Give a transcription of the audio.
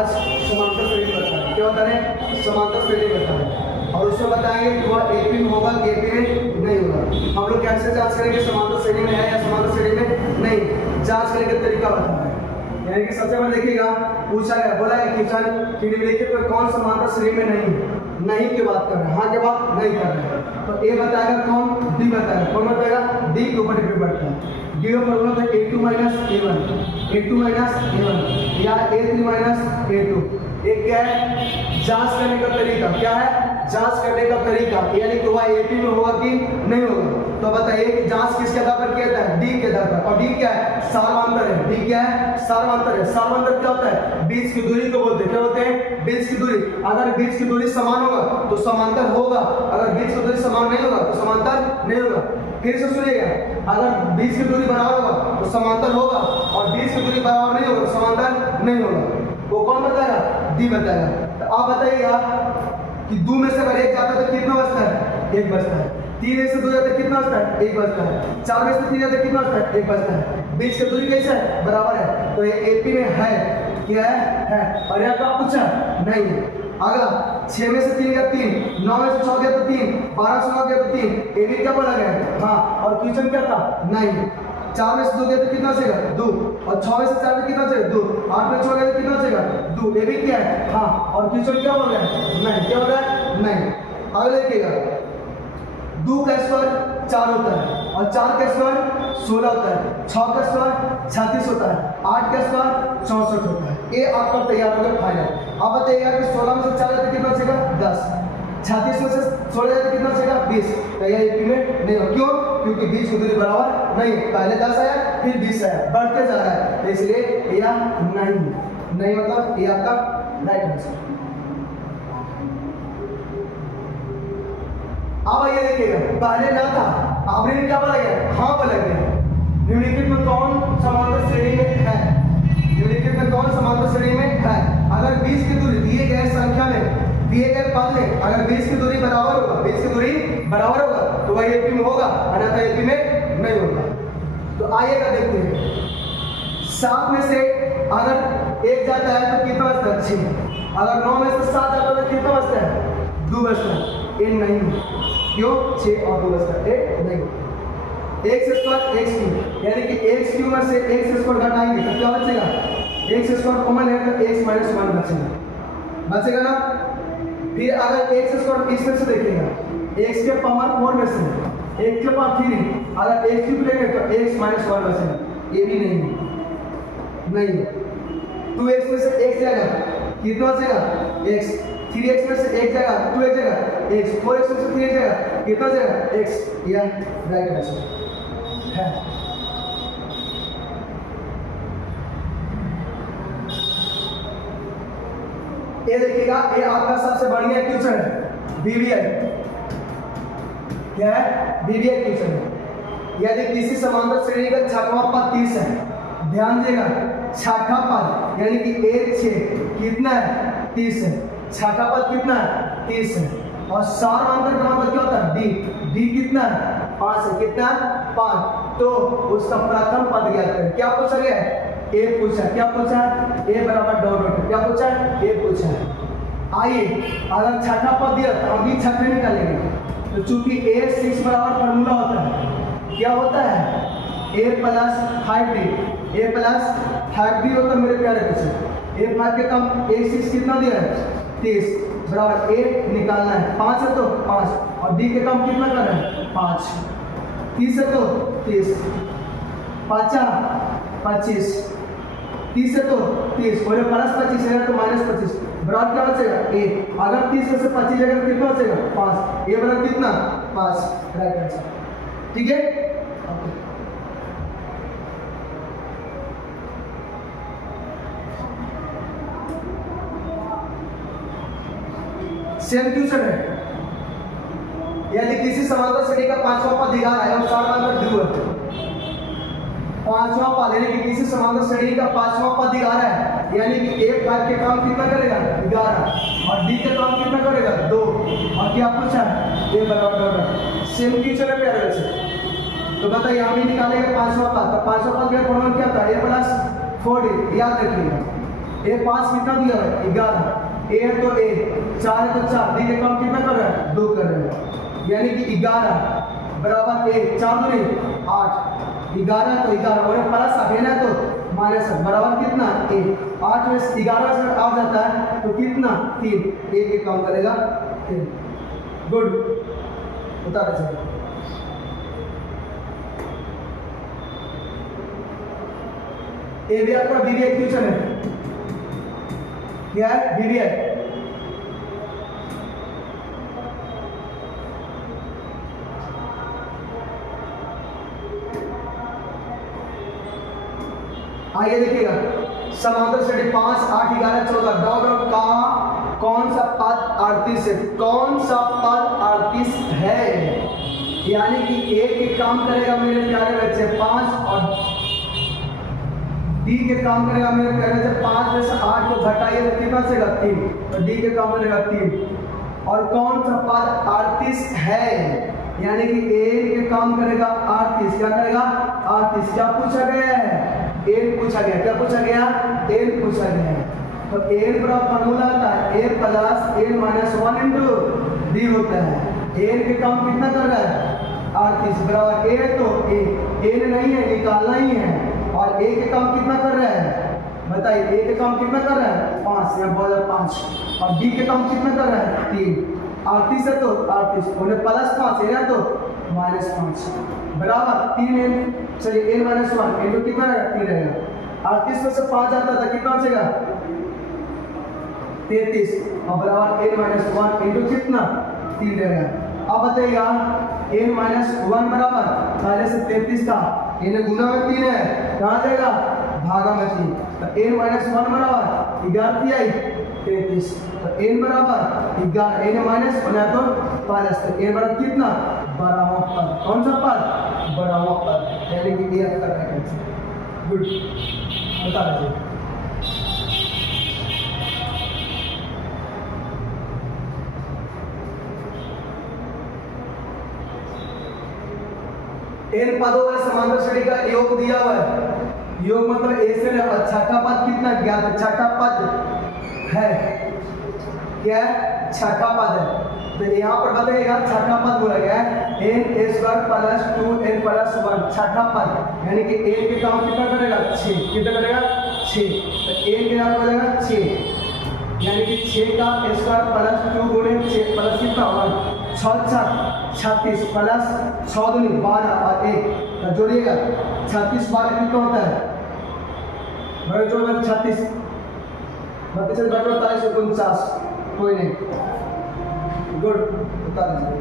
आज समांतर श्रेणी बताएंगे। क्या बता रहे हैं? समांतर श्रेणी बताएंगे। और उसमें बताएंगे कि वह एपी में होगा कि एपी में नहीं होगा। हम लोग कैसे जांच करेंगे समांतर श्रेणी में है या समांतर श्रेणी में नहीं, जांच करने का तरीका बताना है। यानी कि सबसे पहले देखिएगा, पूछा गया, बोला है क्वेश्चन कि निम्नलिखित में कौन समांतर श्रेणी में नहीं है। नहीं की बात कर रहे हैं, हाँ के बात नहीं कर रहे हैं। तो ए बताएगा कौन, डी बताएगा कौन, बताएगा डी के ऊपर डिपेंड करता है। डी का फॉर्मूला था a2 minus a1, a2 minus a1 या a3 माइनस a2। एक क्या है? जांच करने का तरीका। क्या है? जांच करने का तरीका, यानी कि वह एपी में होगा कि नहीं होगा। तो बताइए कि जांच किसके आधार पर किया जाता है? डी के आधार पर। और डी क्या है? सार्वंतर है। डी क्या है? सार्वंतर है। सार्वंतर क्या होता है? बीच की दूरी को बोलते हैं। क्या बोलते हैं? बीच की दूरी। अगर बीच की दूरी समान होगा तो समांतर होगा, अगर बीच की दूरी समान नहीं होगा तो समांतर नहीं होगा। फिर से सुनिएगा, अगर बीच की दूरी बराबर होगा तो समांतर होगा, और बीच की दूरी बराबर नहीं होगा तो समांतर नहीं होगा। वो कौन बताएगा? डी बताएगा। तो आप बताइएगा कि 2 में से अगर 1 जाता है तो कितना बचता है? 1 बचता है। 3 में से 2 जाता है कितना बचता है? 1 बचता है। 4 में से 3 जाता है कितना बचता है? 1 बचता है। बीच की दूरी कैसे है? बराबर है। तो ये एपी में है। क्या है? और यहाँ का पूछा नहीं है। अगला 6 में से 3 गया 3, 9 में से 6 गया तो 3, 12 से 9 गया तो 3। ये भी क्या बोला गया? हाँ। और क्वेश्चन क्या था? नहीं। 4 में से 2 गया तो कितना बचेगा? 2। और 6 में से 4 में कितना बचेगा? 2। 8 में 6 गया तो कितना बचेगा? 2। ये भी क्या है? हाँ। और क्वेश्चन क्या बोल रहा है? नहीं। क्या बोल रहा है? नहीं। अगले देखिएगा, 2 का स्क्वायर 4 होता है, और 4 का स्क्वायर 16 होता है, 6 का स्क्वायर 36 होता है, 8 का स्क्वायर 64 होता है। ये आपका तैयार हो गया फाइनल। आप बताइएगा कि 16 में से 4 जाते कितना बचेगा? 10। 36 में से 16 जाते कितना बचेगा? 20। तो यह एपी में नहीं हो। क्यों? क्योंकि बीच की दूरी बराबर नहीं है। पहले 10 आया फिर 20 आया, बढ़ते जा रहा है, तो इसलिए यह नहीं मतलब ये आपका राइट आंसर। अब ये देखिएगा, पहले ना था, आपने क्या बोला गया? हाँ बोला गया। निम्नलिखित में कौन समांतर श्रेणी में है? निम्नलिखित में कौन समांतर श्रेणी में है? अगर 20 की दूरी दिए गए संख्या में, दिए गए पद में अगर 20 की दूरी बराबर होगा, 20 की दूरी बराबर होगा तो वह एपी में होगा, अन्यथा एपी में नहीं होगा। तो आइएगा देखते हैं, 7 में से अगर 1 जाता है तो कितना बचता है? 6। अगर 9 में से 7 जाता है तो कितना बचता है? 2 बचता है। ये नहीं। क्यों? 6 और 2 बचता है। ये नहीं। x स्क्वायर x क्यूब, यानी कि x क्यूब में से x स्क्वायर घटाएंगे तो क्या बचेगा? x स्क्वायर कॉमन है तो x माइनस 1 बचेगा ना। फिर अगर x स्क्वायर इसमें से देखिएगा, x के पावर 4 में से x के पावर 3, अगर x क्यूब लेंगे तो x माइनस 1 बचेगा। ये भी नहीं है। 2x में से x जाएगा कितना बचेगा? x। 3x में से 1 जाएगा 2x जाएगा x। 4x में से 3x जाएगा कितना जाएगा? x। यह राइट आंसर है। ये देखिएगा, ये आपका सबसे बढ़िया क्वेश्चन है, बीबीआई। क्या है? बीबीआई क्वेश्चन है। यदि किसी समांतर श्रेणी का छठवां पद 30 है, ध्यान दीजिएगा, छठा पद यानी कि 1 6 कितना है? 30 है। छठा पद कितना है? 30 है। और सार्वंतर का मतलब क्या होता है? डी। डी कितना है? 5 है। कितना? 5। तो उसका प्रथम पद ज्ञात करें। क्या पूछा गया है? ए पूछा। क्या पूछा है? ए बराबर डॉट डॉट। क्या पूछा है? ए पूछा है। आइए, अगर छठा पद दिया तो हम भी छठे निकालेंगे। तो चूंकि ए 6 बराबर फॉर्मूला होता है, क्या होता है? a plus 5d। a plus 5d होता है मेरे प्यारे बच्चे। a 5 के कम a 6 कितना दिया है? 30 बराबर a निकालना है। 5 है तो 5, और d के कम कितना करना है? 5। 30 है तो 30, 5 25, 30 है तो 30, और प्लस 25 है तो माइनस 25 बराबर क्या बचेगा? a। अगर 30 में से 25 जाएगा तो कितना बचेगा? 5। a बराबर कितना? 5। Right answer. ठीक है। सेम क्वेश्चन है। यदि किसी समांतर श्रेणी का 5वां पद दिया है और समांतर ध्रुव है, 5वां पद यानी कि किसी समांतर श्रेणी का 5वां पद दिया है, यानी कि a 5 के काम कितना करेगा? 11, और d के काम कितना करेगा? 2, और क्या पूछा है? a बराबर सेम क्वेश्चन है प्यारे बच्चे। तो बताइए, हम ही निकालेंगे 5वां पद। तो 5वां पद का फॉर्मूला क्या था? a plus 4d। याद रखिएगा, ए 5 कितना दिया है 11, ए है तो ए, 4 है तो 4, डी के काम कितना कर रहा है 2 कर रहे हैं, यानी कि 11 बराबर ए, 4 दूनी 8, 11 तो 11 और प्लस अगेन है तो माइनस बराबर कितना ए, 8 में 11 से आ जाता है तो कितना 3, ए के काम करेगा 3। गुड, बता रहे चलो। ए भी आपका बीबीआई क्वेश्चन है, क्या है बीबीआई। आइए देखिएगा, समांतर श्रेणी 5, 8, 11, 14 डॉट डॉट का कौन सा पद 38 है, कौन सा पद 38 है, यानी कि ए के काम करेगा मेरे प्यारे बच्चे 5 और डी के काम करेगा मेरे प्यारे बच्चे 5 में से 8 को घटाइए तो कितना से 3, तो डी के काम करेगा 3। और कौन सा पद 38 है, यानी कि ए के काम करेगा 38, क्या करेगा 38। क्या पूछा गया है, एन पूछा गया, क्या पूछा गया एन पूछा गया। तो एन बराबर फॉर्मूला आता है a plus n minus 1 into d होता है। एन के काम कितना कर रहा है 38 बराबर ए तो ए, एन नहीं है निकालना ही है, और ए के काम कितना कर रहा है बताइए, ए के काम कितना कर रहा है 5, यहाँ बोला 5, और डी के काम कितना कर रहा है 3, 38 है तो 38 उन्हें प्लस 5 है ना तो माइनस 5 बराबर 3 एन, चलिए एन माइनस 1 इंटू कितना रहेगा 3 रहेगा, 38 में से 5 आता था कितना बचेगा 33 और बराबर एन माइनस 1 इंटू कितना 3 रहेगा। अब बताइएगा एन माइनस 1 बराबर पहले से 33 था, एन गुना में 3 है, कहाँ जाएगा भागा में 3, तो एन माइनस 1 बराबर 11 आई 33, तो एन बराबर 11, एन माइनस 1 है तो प्लस, तो एन बराबर कितना 12वां पद, कौन सा पद 12वां पद, यानी कि ये आपका राइट आंसर। गुड, बता दीजिए। इन पदों में समांतर श्रेणी का योग दिया हुआ है, योग मतलब ए से छठा पद कितना ज्ञात, छठा पद है, क्या छठा पद है, तो यहाँ पर बताइएगा छठा पद बोला गया है N A square plus 2n plus 1 छठा पद, यानी कि एन के काम कितना करेगा 6, कितना करेगा 6, तो एन के नाम बनेगा 6, यानी कि 6 का स्क्वायर प्लस 2 गुणे 6 प्लस कितना 1, 6 36 प्लस 6 दूनी 12 और 1 तो जोड़िएगा 36 12 कितना होता है बड़े जोड़ में 36 32 से 42 49 कोई नहीं। गुड, बता दीजिए।